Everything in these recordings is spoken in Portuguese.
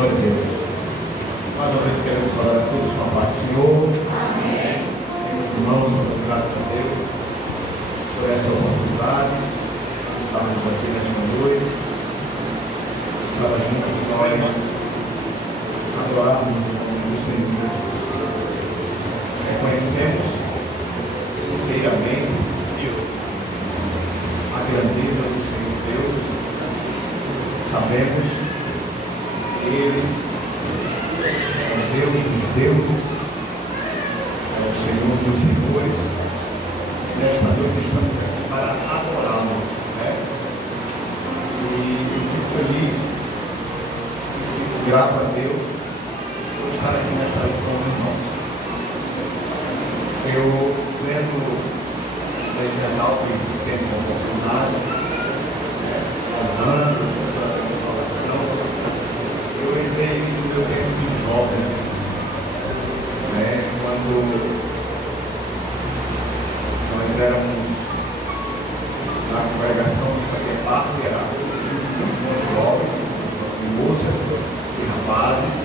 Glória a Deus. Mais uma vez queremos falar a todos com a paz do Senhor. Amém. Irmãos, somos gratos a Deus por essa oportunidade de estarmos aqui nesta noite para juntos nós adorarmos o nome do Senhor. Reconhecemos inteiramente a grandeza do Senhor Deus. Sabemos que Ele é o Deus dos deuses, é o Senhor dos senhores. Nesta noite estamos aqui para adorá-lo, né? E eu fico feliz, fico grato a Deus por estar aqui nessa noite com os irmãos. Eu vendo a Regional que tem uma oportunidade, andando, eu lembrei do meu tempo de jovem, né? Quando nós éramos na congregação que fazia parte, era muito bons jovens, moças e rapazes,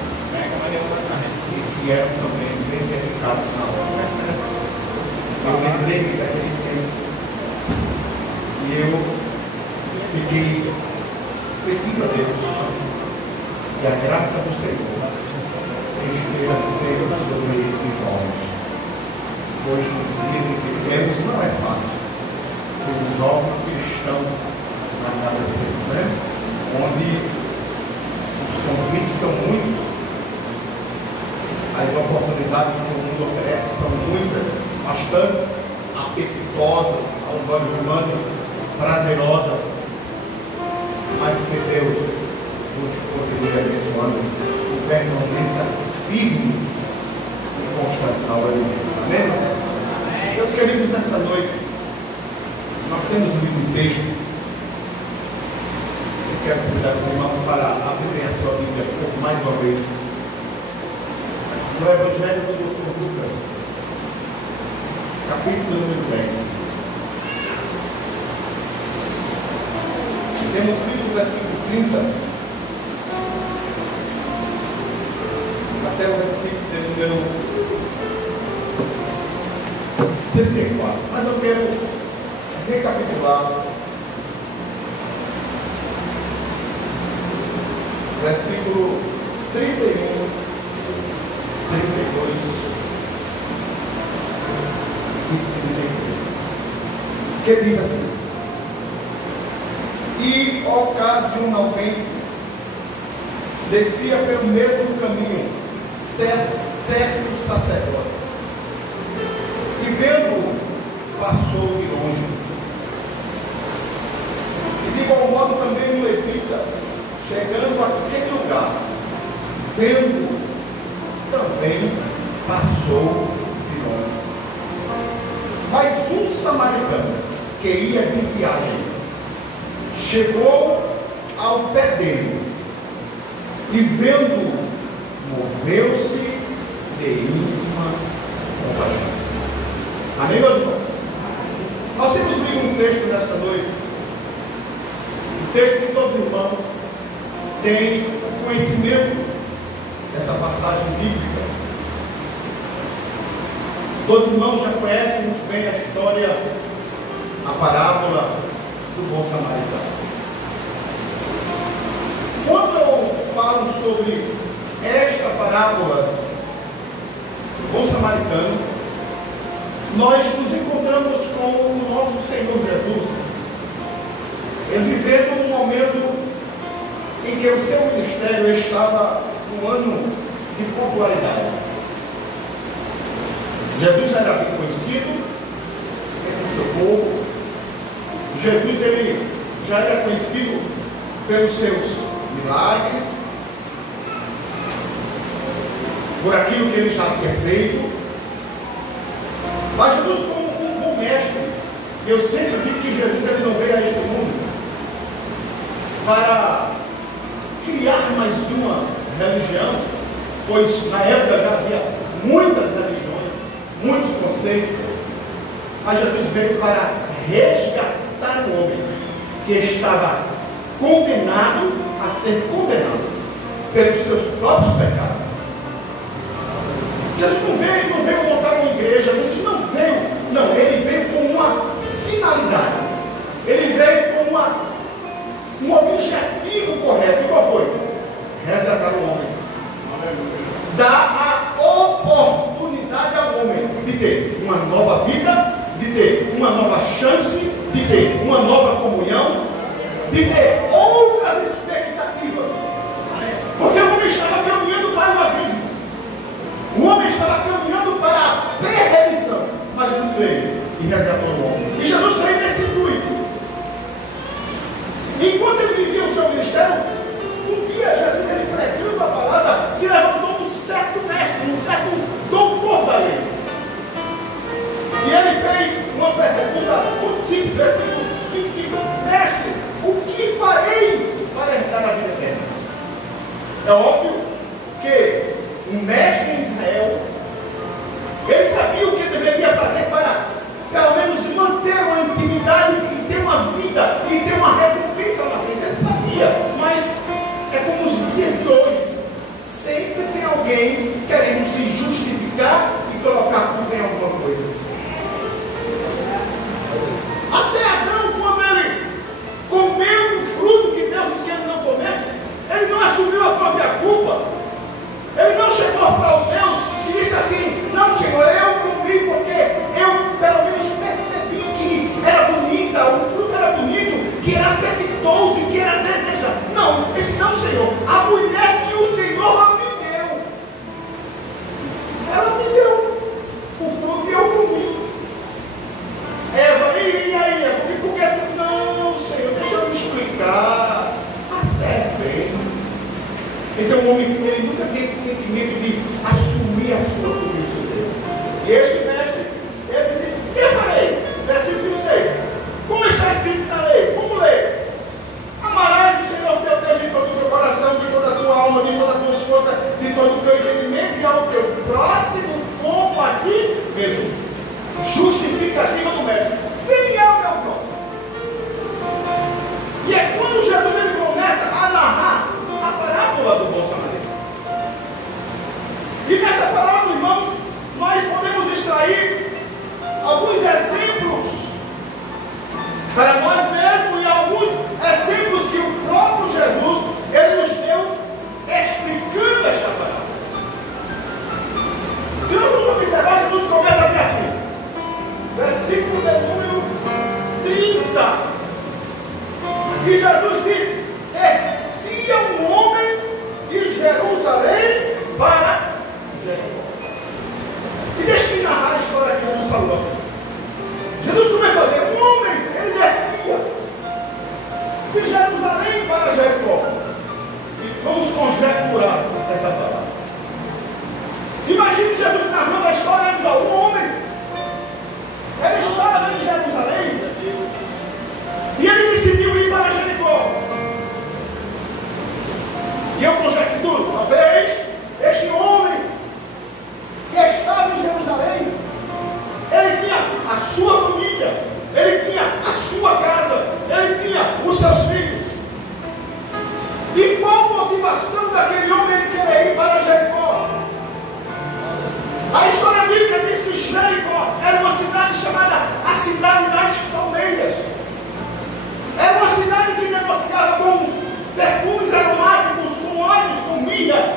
e eram também bem dedicados na obra. Eu lembrei daquele tempo e eu fiquei pedindo a Deus que a graça do Senhor esteja sempre sobre esses jovens. Hoje, nos dias em que vivemos, não é fácil ser um jovem cristão na casa de Deus, né? Onde os convites são muitos, as oportunidades que o mundo oferece são muitas, bastantes, apetitosas aos olhos humanos, prazerosas, mas que Deus nos continue abençoando e permaneça firme e constante na obra de Deus. Amém? Meus queridos, nessa noite nós temos lido um texto. Eu quero convidar os irmãos para abrirem a sua Bíblia por mais uma vez no Evangelho do Dr. Lucas, capítulo número 10. Temos lido o versículo 30 até o versículo de número 34. Mas eu quero recapitular versículo 31, 32 e 33, que diz assim: e ocasionalmente descia pelo mesmo caminho certo sacerdote, e vendo, passou de longe. E de igual modo também o levita, chegando àquele lugar, vendo, também passou de longe. Mas um samaritano que ia de viagem chegou ao pé dele e vendo, moveu-se de íntima compaixão. Amém, meus irmãos? Nós temos lido um texto nessa noite, um texto que todos os irmãos têm conhecimento dessa passagem bíblica. Todos os irmãos já conhecem muito bem a história, a parábola do bom samaritano. Quando eu falo sobre esta parábola do bom samaritano, nós nos encontramos com o nosso Senhor Jesus. Ele vivendo um momento em que o seu ministério estava num ano de popularidade. Jesus era bem conhecido entre o seu povo. Jesus ele já era conhecido pelos seus milagres, por aquilo que ele já tinha feito. Mas Jesus, como um bom mestre, eu sempre digo que Jesus ele não veio a este mundo para criar mais uma religião, pois na época já havia muitas religiões, muitos conceitos. Mas Jesus veio para resgatar o homem que estava condenado a ser condenado. pelos seus próprios pecados. Jesus não veio montar uma igreja, Jesus não veio, não, ele veio com uma finalidade, ele veio com um objetivo correto. E qual foi? Resgatar o homem, dar a oportunidade ao homem de ter uma nova vida, de ter uma nova chance, de ter uma nova comunhão, de ter outras expectativas, porque o homem estava caminhando para o abismo, o homem estava caminhando para a perdição, mas Jesus veio e resgatou o homem, e Jesus veio nesse intuito. Enquanto ele vivia o seu ministério, um dia Jesus, ele pregando a palavra, se levantou um certo mestre, um certo doutor da lei, e ele fez uma pergunta muito simples, versículo 25: mestre, o que farei para herdar a vida eterna? É óbvio que um mestre em Israel, ele sabia o que deveria fazer para, pelo menos, manter uma intimidade e ter uma vida, e ter uma recompensa na vida. Ele sabia, mas é como os dias de hoje, sempre tem alguém querendo se justificar e colocar culpa em alguma coisa. Até Adão, quando ele comeu um fruto que Deus disse que ele não comesse, ele não assumiu a própria culpa. Ele não chegou para o Deus e disse assim: não, Senhor, eu comi porque eu pelo menos percebi que era bonita, o fruto era bonito, que era apetitoso e que era desejado. Não, ele disse: não, Senhor, a mulher que o Senhor me deu, ela me deu o fruto e eu comi. Eva, e aí, Eva, por que não, Senhor, deixa eu me explicar. A serpente. Então o homem, ele nunca tem esse sentimento de assumir a sua culpa. E este mestre, ele diz: o que eu farei? Versículo 6. Como está escrito na lei? Como ler? Amarás o Senhor teu Deus de todo o teu coração, de toda a tua alma, de toda a tua força, de todo o teu entendimento, e ao teu próximo como a ti mesmo. Justificativa do médico. Quem é o meu próximo? E é quando Jesus ele começa a narrar a parábola do bom samaritano. E nessa parábola, irmãos, nós podemos extrair alguns exemplos para nós mesmos e alguns exemplos que o próprio Jesus ele nos deu explicando esta parábola. Se nós vamos observar, Jesus começa a dizer assim, versículo de número 30, e Jesus disse: descia um homem de Jerusalém para Jericó. E deixa eu narrar a história aqui do salão. Jesus começou a dizer: um homem, ele descia de Jerusalém para Jericó. E vamos conjecturar essa palavra. Imagine Jesus narrando a história de um homem. Ele estava em Jerusalém e ele decidiu ir para Jericó. E eu conjecturo, talvez este homem que estava em Jerusalém, ele tinha a sua família, ele tinha a sua casa, ele tinha os seus filhos. E qual a motivação daquele homem ele querer ir para Jericó? A história bíblica diz que Jericó era uma cidade chamada a cidade das palmeiras. Era uma cidade que negociava com perfumes aromáticos, com óleos, com mirra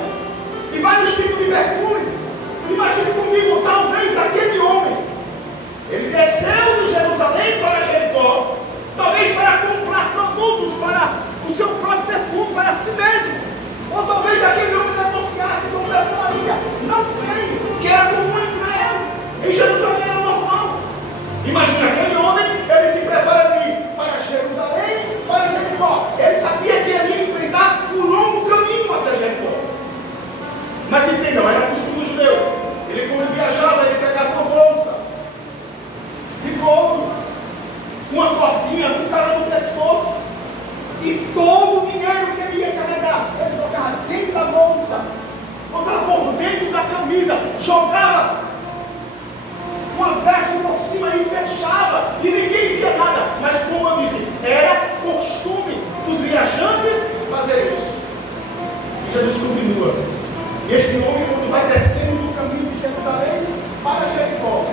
e vários tipos de perfumes. Imagine comigo, talvez aquele homem, ele desceu de Jerusalém para Jericó, talvez para comprar produtos para o seu próprio perfume, para si mesmo. Ou talvez aquele homem negociasse com perfumaria, não sei, que era comum em Israel. Em Jerusalém era normal. Imagina aquele homem, ele se prepara de ir para Jerusalém, para Jericó. Ele sabia que ele ia enfrentar um longo caminho até Jericó. Mas entendam, era costume judeu. Ele, quando viajava, ele pegava uma bolsa de couro, uma cordinha, um cara no pescoço, e todo o dinheiro que ele ia carregar, ele colocava dentro da bolsa, colocava por dentro da camisa, jogava uma veste por cima e fechava continua. Este homem, quando vai descendo do caminho de Jerusalém para Jericó,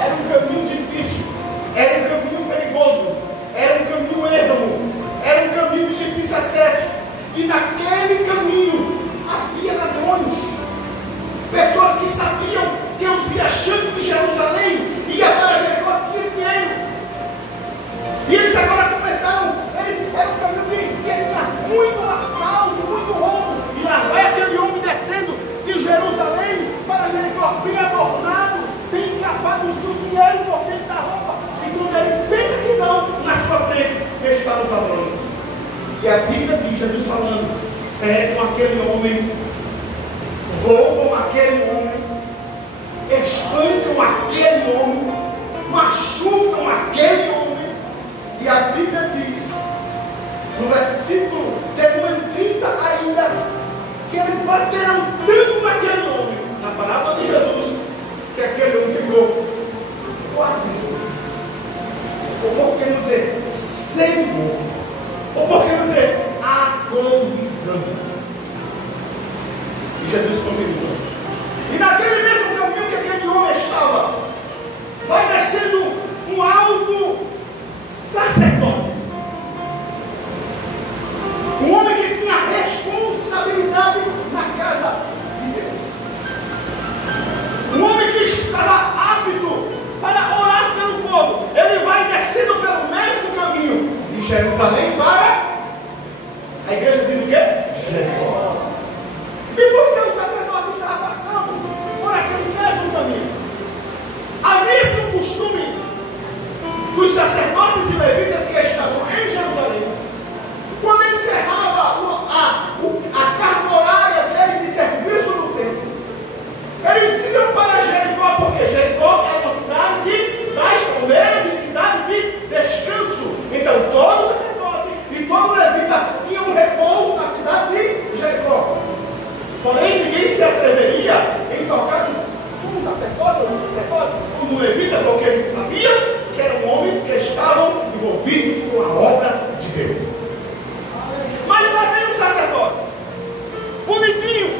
era um caminho difícil, era um caminho perigoso, era um caminho ermo, era um caminho de difícil acesso. E naquele caminho havia ladrões, pessoas que sabiam que os viajantes de Jerusalém iam para Jericó, tinha dinheiro. E eles agora começaram, era um caminho que tinha muito assalto, muito roubo. E lá vai aquele homem descendo de Jerusalém para Jericó, bem adornado, bem encapado no seu dinheiro por dentro da roupa. E quando ele pensa que não, na sua frente estão os ladrões. E a Bíblia diz, Jesus falando, pegam aquele homem, roubam aquele homem, espancam aquele homem, machucam aquele homem. E a Bíblia diz, no versículo de 30 ainda, que eles bateram tanto naquele homem, na palavra de Jesus, que aquele homem ficou quase morto. Ou por que não dizer sem morto? Ou por que não dizer agonizando? E Jesus continua. E naquele mesmo caminho que aquele homem estava, vai descendo um alto sacerdote. Um homem que tinha responsabilidade na casa de Deus. Um homem que estava apto para orar pelo povo. Ele vai descendo pelo mesmo caminho de Jerusalém para a igreja diz o quê? Jericó. E por que o sacerdote estava passando por aquele mesmo caminho? Havia-se um costume dos sacerdotes e levitas que estavam em Jerusalém, quando encerrava a carga horária dele de serviço no templo, eles iam para Jericó, porque Jericó era uma cidade das palmeiras e cidade de descanso. Então todo sacerdote e todo levita tinham um repouso na cidade de Jericó. Porém ninguém se atreveria em tocar no sacerdote ou no sacerdote ou no levita, porque eles sabiam que eram homens que estavam envolvidos com a obra de Deus. Mas lá vem o sacerdote, bonitinho,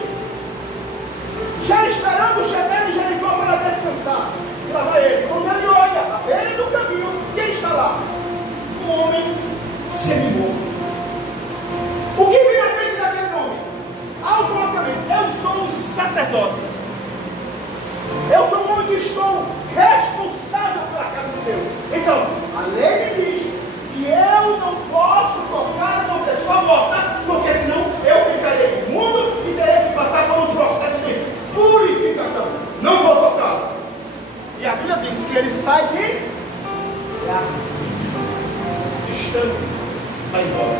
já esperando chegar em Jericó para descansar. E lá vai ele. Quando ele olha à beira do caminho, quem está lá? Um homem semimorto. O que vem à mente daquele homem? Automaticamente, eu sou um sacerdote. Eu sou um homem que estou responsável pela casa de Deus. Então, a lei me diz que eu não posso tocar uma pessoa morta, porque senão eu ficarei imundo e terei que passar por um processo de purificação. Não vou tocar. E a Bíblia diz que ele sai de lá, distante, vai embora.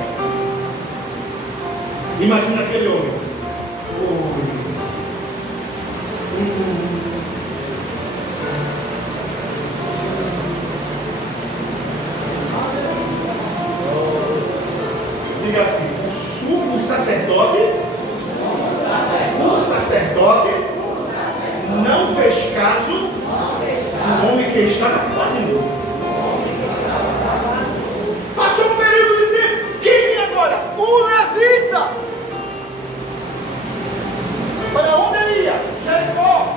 Imagina aquele homem. Diga assim, o sacerdote não fez caso do homem que estava quase morto. Passou um período de tempo. Quem vem agora? O levita. Para onde ele ia? Jericó.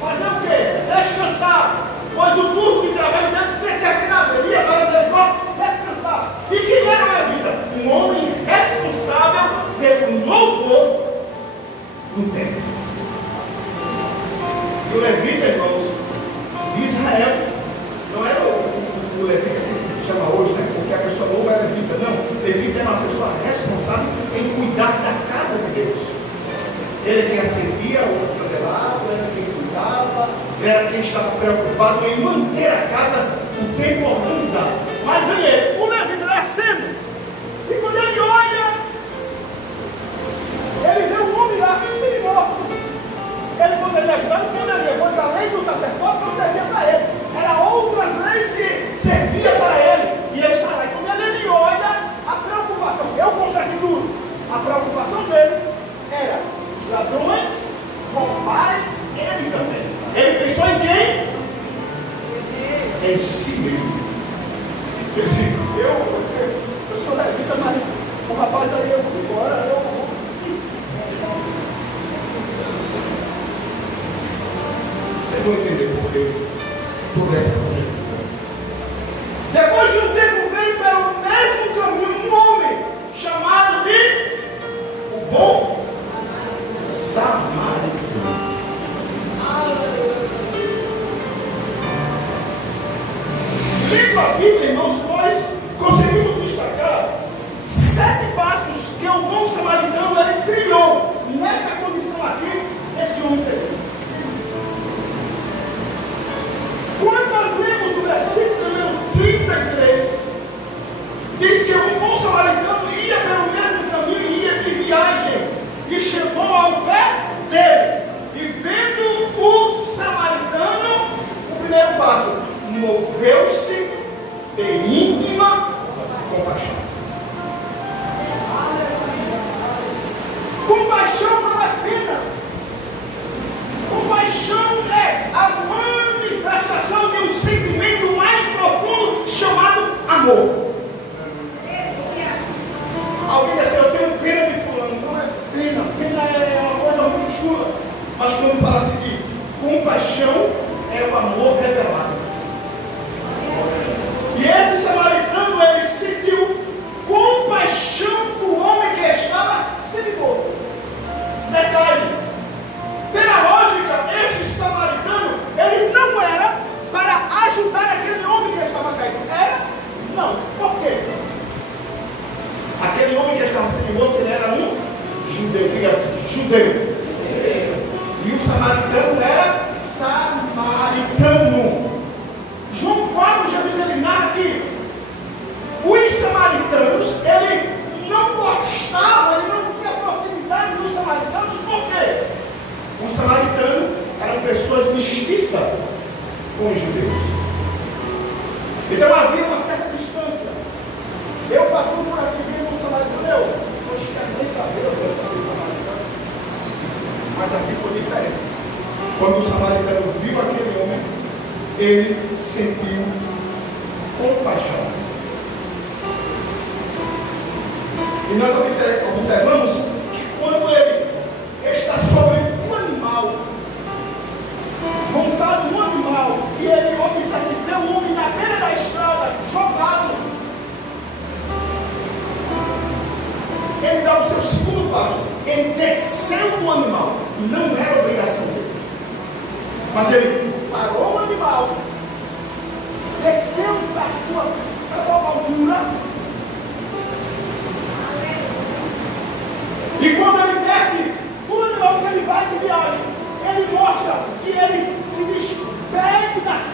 Fazer o quê? Descansar. Pois o turno de trabalho dele tinha terminado. Ele ia para Jericó descansar. E quem era o levita? Um homem responsável pelo louvor no templo. E o levita, irmãos, de Israel, não era o levita que se chama hoje, né? Porque a pessoa louva é levita. Não, levita era uma pessoa responsável em cuidar da casa de Deus. Ele quem acendia o candelabro, era quem cuidava, era quem estava preocupado em manter a casa, o templo organizado. Mas aí, o levita descendo, e quando ele olha, ele vê um homem lá, semi-morto. Ele poderia ajudar, não poderia, pois a lei do sacerdote não servia para ele. Era outras leis que serviam para ele. E ele está lá. E quando ele olha, a preocupação, eu conjecturo, a preocupação dele era os ladrões roubarem ele também. Ele pensou em quem? Em si mesmo. Ele disse, eu sou levita, mas o rapaz aí eu vou embora, por essa conjectura. Depois de um tempo veio pelo mesmo caminho um homem chamado de o bom samaritano. Lendo a Bíblia, irmãos, nós conseguimos destacar 7 passos que o bom samaritano ele trilhou nessa condição aqui, este homem teve. Quando nós lemos o versículo número 33, diz que um bom samaritano ia pelo mesmo caminho, ia de viagem, e chegou ao pé dele. E vendo o samaritano, o primeiro passo, moveu-se de íntima compaixão. Compaixão não é pena. Compaixão é a manifestação de um sentimento mais profundo chamado amor. Alguém diz assim, eu tenho pena de fulano. Não é pena. Pena é uma coisa muito chula. Mas quando fala assim que compaixão é o amor revelado. E esse samaritano, ele sentiu compaixão do homem que estava semimorto. Detalhe, pela lógica, este samaritano, ele não era para ajudar aquele homem que estava caído. Era? Não. Por quê? Aquele homem que estava semimorto, ele era um judeu. Diga assim, judeu. E o samaritano era samaritano. João 4, Jesus ele narra que os samaritanos, ele não gostavam, ele não tinha proximidade dos samaritanos. Por quê? Os samaritanos eram pessoas mestiças com os judeus. Então havia uma certa distância. Eu passando por aqui vendo um samaritano, eu não quero nem saber, eu vou saber samaritano. Mas aqui foi diferente. Quando o samaritano viu aquele homem, ele sentiu compaixão. E nós observamos que quando ele está sobre um animal, montado no animal, e ele observa que vê um homem na beira da estrada, jogado, ele dá o seu segundo passo. Ele desceu do animal. Não era obrigação dele. Mas ele parou o animal, desceu da sua altura, e quando ele desce do animal que ele vai de viagem, ele mostra que ele se despede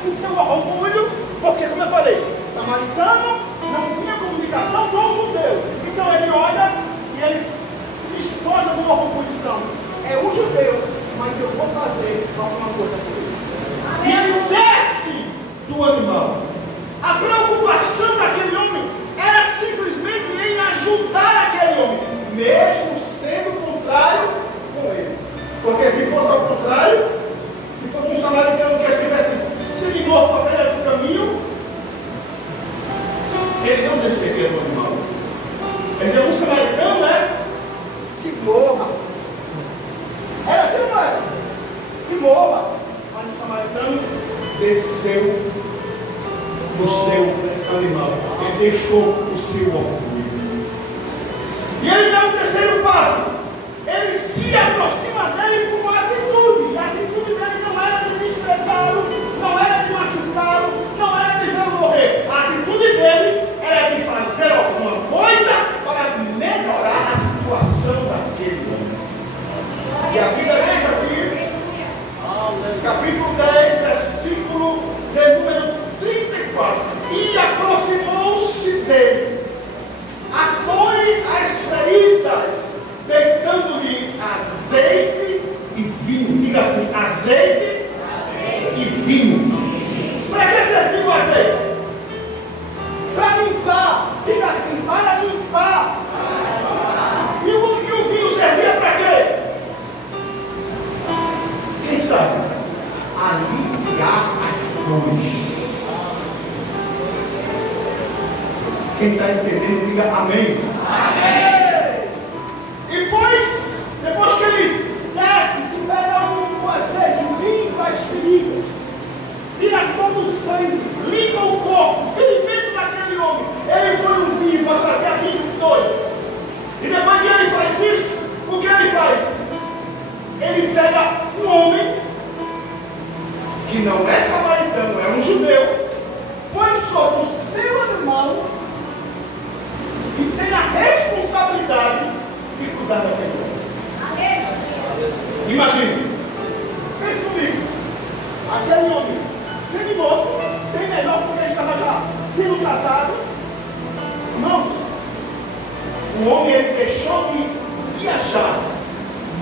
do seu orgulho, porque, como eu falei, samaritano não tinha comunicação com o judeu. Então ele olha e ele se despoja do orgulho. Então, é o judeu, mas eu vou fazer alguma coisa por ele. E ele desce do animal. A preocupação daquele homem era simplesmente em ajudar aquele homem, mesmo sendo contrário com ele. Porque se fosse ao contrário, se fosse um samaritano que estivesse semimorto à beira do caminho, ele não desceria do animal. Quer dizer, um samaritano que morra. Era assim, não era? Que morra. Mas o samaritano desceu do seu animal. Ele deixou o seu orgulho. E ele dá um terceiro passo. Ele se aproxima dele com uma atitude. E a atitude dele não era de desprezá-lo, não era de machucá-lo, não era de ver morrer. A atitude dele era de fazer alguma coisa para melhorar a situação daquele homem. E a Bíblia diz aqui, capítulo 10, versículo de número 34. E aproximou-se dele, atou-lhe as feridas, deitando-lhe azeite e vinho. Diga assim, azeite e vinho. Para que serviu o azeite? Para limpar. Diga assim, para limpar. E o vinho servia para quê? Quem sabe? Aliviar as dores. Quem está entendendo, diga amém. Amém. E depois que ele desce, que pega um azeite, limpa as feridas, tira todo o matado aquele homem. Imagine. Pense comigo. Aquele homem semi-morto, bem melhor porque ele estava já sendo tratado. Irmãos, o homem ele deixou de viajar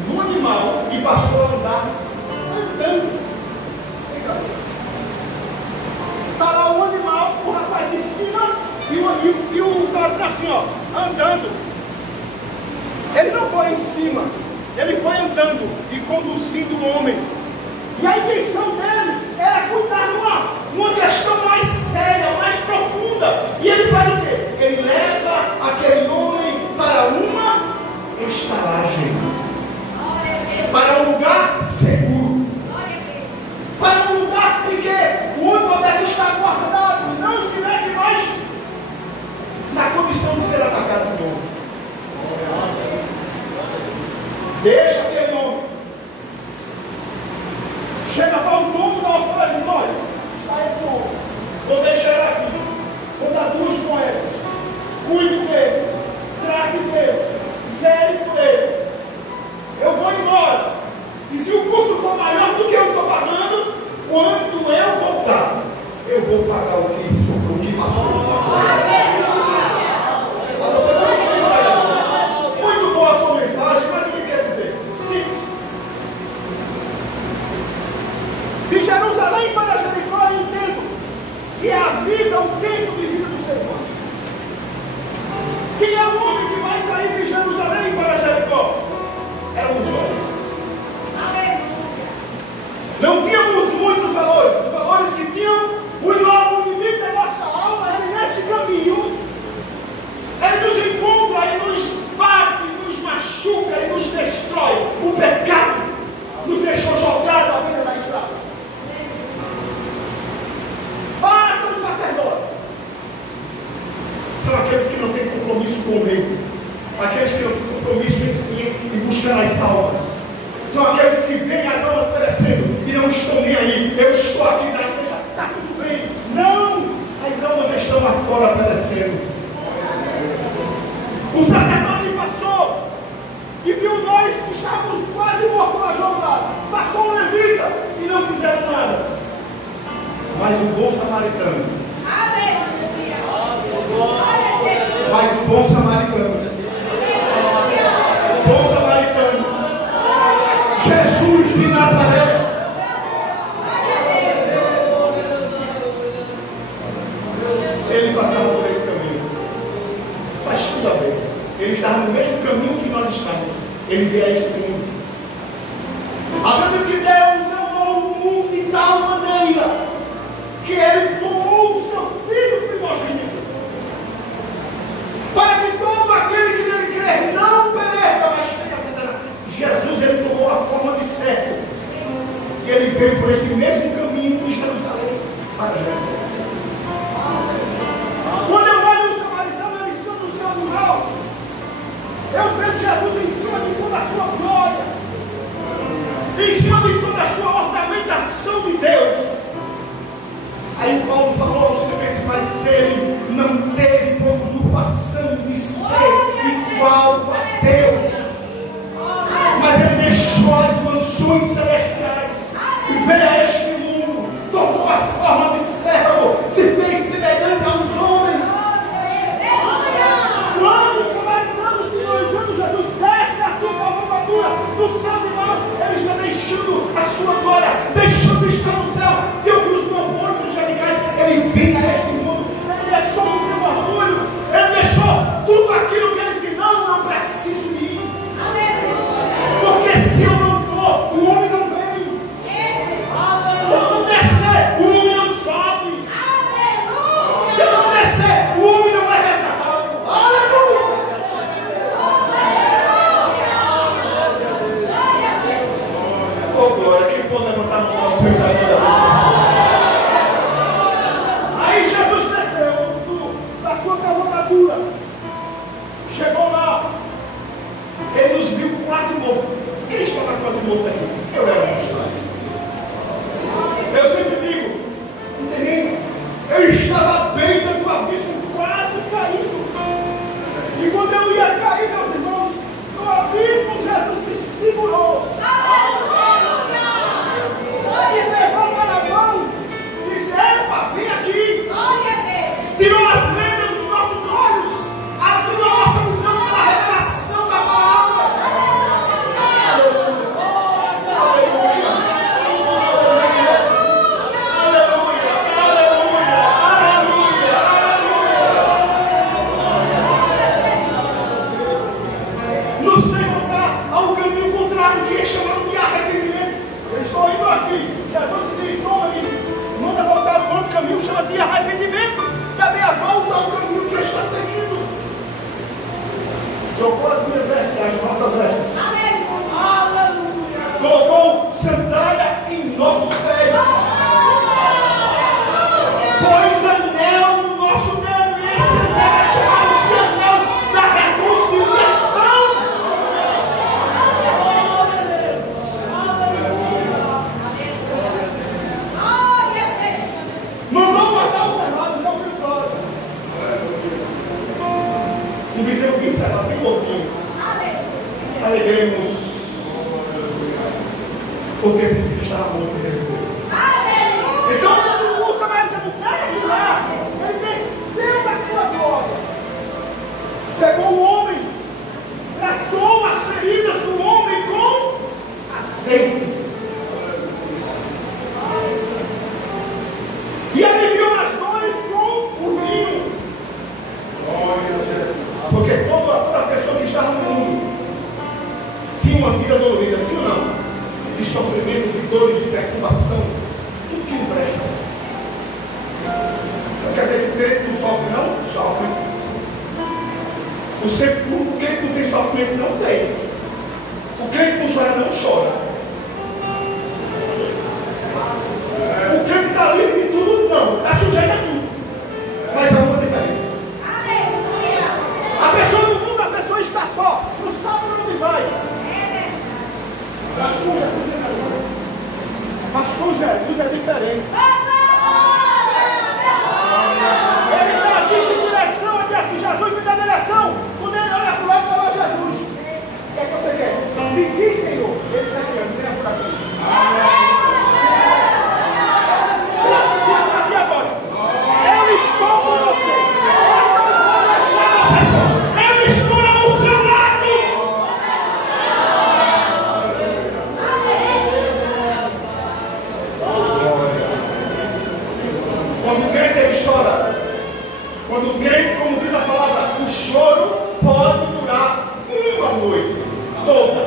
no animal e passou a andar andando. Está lá o animal, o rapaz de cima e o varão assim, ó, andando. Ele não foi em cima, ele foi andando e conduzindo o homem. E a intenção dele era cuidar de uma questão mais séria, mais profunda. E ele faz o quê? Ele leva aquele homem para uma estalagem, para um lugar seguro, para um lugar em que o homem pudesse estar guardado, não estivesse mais na condição de ser atacado por homem. Deixa aquele homem. Chega para o dono da oferta e diz: olha, está esse homem, vou deixar ele aqui, vou dar 2 moedas, cuide dele, trate dele, zere por ele, eu vou embora. E se o custo for maior do que eu estou pagando, quando eu voltar, eu vou pagar o que passou no pagamento. Você não entende, pai? Muito boa a sua mensagem, mas o que quer dizer? Simples. De Jerusalém para Jericó, eu entendo que a vida, o tempo de vida do ser humano. Quem é o homem que vai sair de Jerusalém para Jericó? Eram os jovens. Não tínhamos muitos valores. Os valores que tinham, o inimigo da nossa alma, ele neste caminho, ele nos encontra, ele nos bate, nos machuca, ele nos destrói. O pecado nos deixou jogados à beira da estrada. Basta do sacerdote. São aqueles que não têm compromisso com o reino, aqueles que não têm compromisso em buscar as almas. São aqueles que veem as almas perecendo e não estão nem aí. Eu estou aqui na igreja, está tudo bem. Não! As almas estão lá fora perecendo. O sacerdote passou e viu nós que estávamos quase mortos na jornada. Passou um levita e não fizeram nada. Mas o bom samaritano. Mas o bom samaritano. O bom samaritano. Jesus de Nazaré. Ele passava por esse caminho. Faz tudo a ver. Ele estava no mesmo caminho que nós estamos. Ele veio a este mundo. A Bíblia diz que Deus amou o mundo de tal maneira que Ele doou o seu Filho primogênito, para que todo aquele que nele crer não pereça, mas tenha vida. Jesus, ele tomou a forma de servo. E ele veio por este mesmo caminho de Jerusalém para Jericó. Quando eu olho o samaritano, ele está no seu animal. Eu vejo Jesus em cima de toda a sua glória, em cima de toda a sua ornamentação de Deus. Aí Paulo falou aos Filipenses: mas ele não teve por usurpação de ser igual a Deus, mas ele deixou as mansões celestiais e veio a este mundo, tomou a forma de servo, se fez semelhante aos homens. Quando os samaritanos se olhando, Jesus desce da sua formatura do seu animal, ele está deixando a sua glória, deixando de estar no céu, de ouvir os louvores angelicais. Ele vinha a este mundo, ele deixou o seu orgulho, ele deixou tudo aquilo que ele disse: não preciso ir. Porque se eu não for, o homem não vem. Se eu não descer, o homem não sobe. Se eu não descer, o homem não vai resgatado. Aleluia! Oh glória, quem pode levantar a mão ao seu Deus? Aí Jesus desceu da sua cavalgadura, chegou lá, ele nos viu quase morto. Quem estava quase morto aqui? Eu era um estágio. Eu sempre digo, entendeu? Eu estava bem do abismo, quase caindo. E quando eu ia cair, meus irmãos, no abismo cremos, porque esse filho estava morto e reviveu. Então, quando o samaritano desce lá, ele desceu da sua glória, pegou o homem, tratou as feridas do homem com Azeite. e aliviou as dores com o vinho. Porque toda pessoa que estava no mundo tinha uma vida dolorida, sim ou não? De sofrimento, de dores, de perturbação, tudo que não presta. Não quer dizer que o crente não sofre, não? Sofre. O crente não tem sofrimento, não tem. O crente não chora, não chora. O crente está livre de tudo, não. Está sujeito a tudo. Mas há uma diferença. A pessoa no mundo, a pessoa está só, não sabe para onde vai. Mas com Jesus é diferente. Ele está aqui em direção, ele diz assim, Jesus me dá direção. Quando ele olha para o lado, fala Jesus. O que é que você quer? Pedir, Senhor. Ele está aqui, venha por aqui. Venha por aqui agora. Eu estou com você. Eu não vou deixar você só. Eu estou ao seu lado. Quando o crente ele chora, quando o crente, como diz a palavra, o choro pode durar uma noite toda.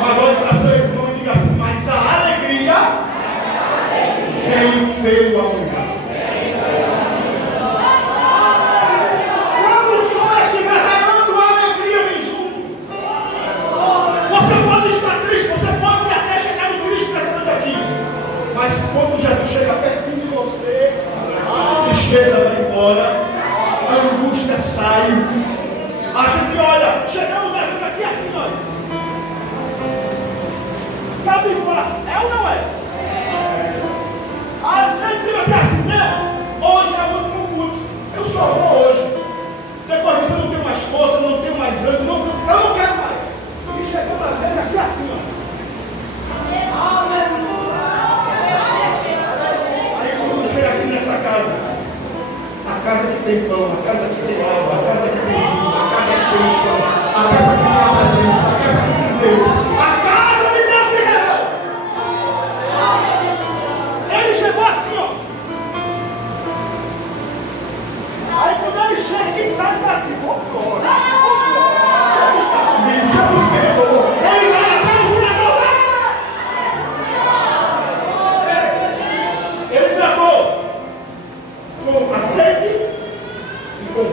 Mas olhe para seu irmão e diga assim, mas a alegria vem pelo amanhã. Quando o sol estiver raiando, a alegria vem junto. Você pode estar triste, você pode até chegar no triste nessa aqui. Mas quando Jesus chega pertinho de você, a tristeza vai embora, a angústia sai. A gente olha, chegamos aqui assim, olha. Cabe fora, é ou não é? Às vezes fica aqui assim, Deus, hoje é o último culto. Eu só vou hoje. Depois disso eu não tenho mais força, não tenho mais ânimo, eu não quero mais. E chegamos às vezes aqui assim, ó. Chega aqui nessa casa, a casa que tem pão, a casa que tem água, a casa que tem vinho, a casa que tem unção, a casa que tem a presença, a casa que tem Deus, a casa de Deus se revela. Ele chegou assim, ó. Aí quando ele chega, quem sabe fala assim, ô glória. Jesus está comigo, Jesus me perdoou, ele vai até o final. Ele tratou com azeite e com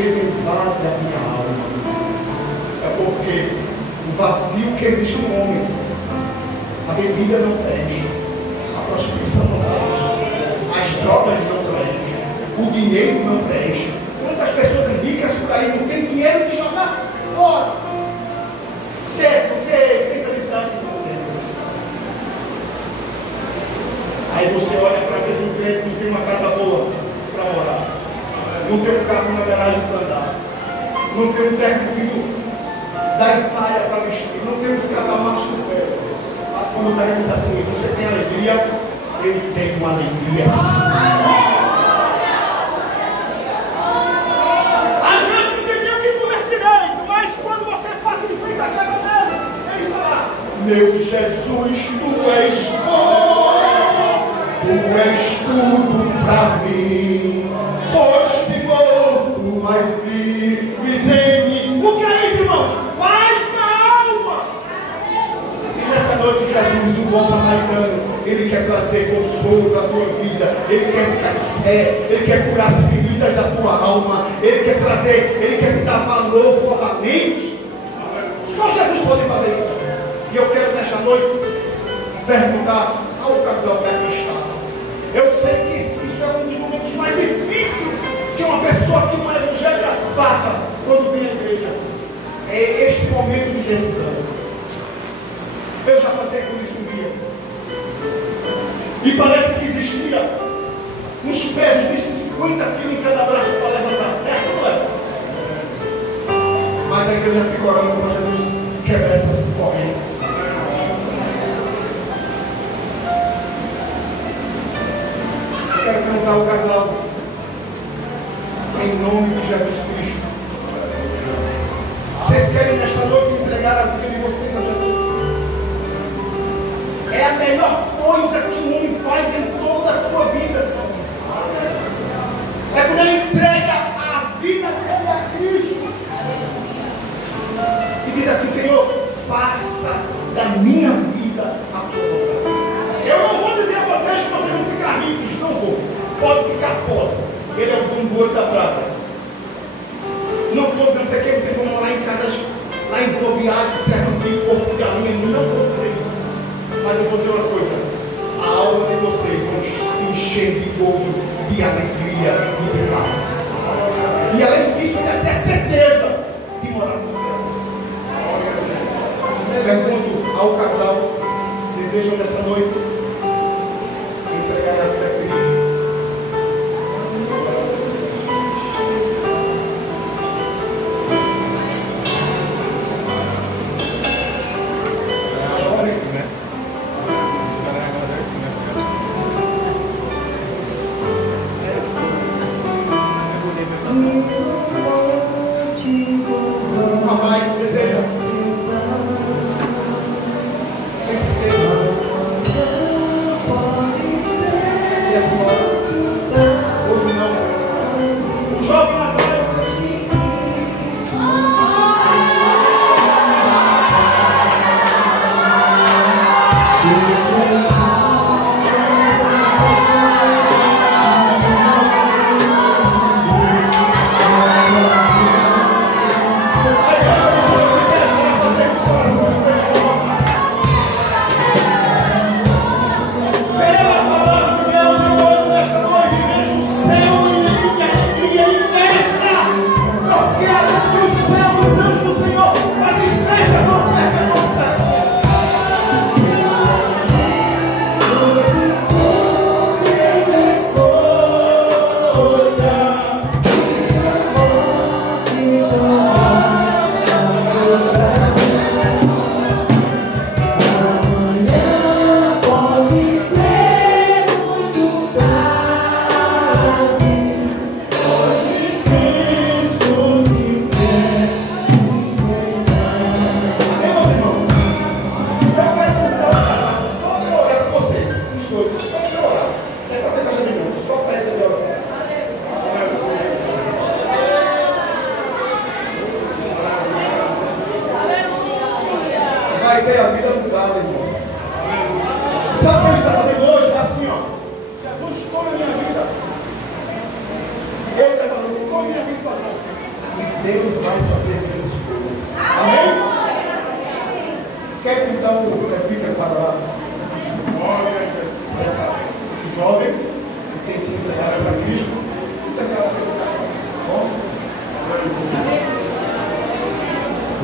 tristeza invade a minha alma. É porque o vazio que existe no homem, a bebida não presta, a prostituição não presta, as drogas não prestam, o dinheiro não presta. Quantas pessoas ricas por aí não têm dinheiro de jogar fora? Você tem felicidade? Não tem felicidade. Aí você olha para ver se o cliente não tem uma casa boa para morar, não tem um carro na garagem para andar, não tem um terno vindo da Itália para vestir, não tem um escatamacho no pé. Mas quando pergunta assim, você tem alegria? Eu tenho alegria sim. Às vezes não tem nem o que comer direito, mas quando você passa em frente à casa dele, ele está lá. Meu Jesus, tu és bom, tu és tudo para mim. Foste morto, mas vives em mim. O que é isso, irmãos? Paz na alma. E nessa noite, Jesus, o bom samaritano, ele quer trazer consolo para a tua vida, ele quer dar fé, ele quer curar as feridas da tua alma, ele quer trazer, ele quer te dar valor novamente. Só Jesus pode fazer isso. E eu quero nesta noite perguntar ao casal que aqui está. Eu sei que isso é um dos momentos mais difíceis que uma pessoa que não é evangélica passa quando vem à igreja. É este momento de decisão. Eu já passei por isso um dia. E parece que existia uns pesos de 50 quilos em cada braço para levantar. Essa não é. Mas a igreja fica orando para Jesus quebrar essas correntes. Eu quero perguntar ao casal, em nome de Jesus Cristo, vocês querem nesta noite entregar a vida de vocês a Jesus? É a melhor coisa que um homem faz em toda a sua vida. É quando ele entrega a vida dele a Cristo. E diz assim, Senhor, faça da minha vida a tua vontade. Eu não vou dizer a vocês que vocês vão ficar ricos, não vou. Pode ficar pobre. Ele é o dono do ouro da prata. Não estou dizendo isso aqui, vocês vão morar em casas lá em Boviagem, Serrambim, Porto de Galinha. Não vou dizer isso. Mas eu vou dizer uma coisa. A alma de vocês vão se encher de gozo, de alegria e de paz. E além disso, ele tem até certeza de morar no céu. Pergunto ao casal, desejam nessa noite entregar a vida a Cristo? Rapaz, deseja? Tem certeza? E a senhora? Hoje não. O jovem na frente. Vai ter a vida mudada, irmãos. Sabe o que a gente está fazendo hoje? Assim, ó. Jesus, toma a minha vida. Ele está falando, toma a minha vida, pastor. Deus vai fazer grandes coisas. Amém? Quer que então o prefeito para lá? Esse jovem que tem se entregado para Cristo, entregado para Cristo.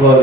Bom?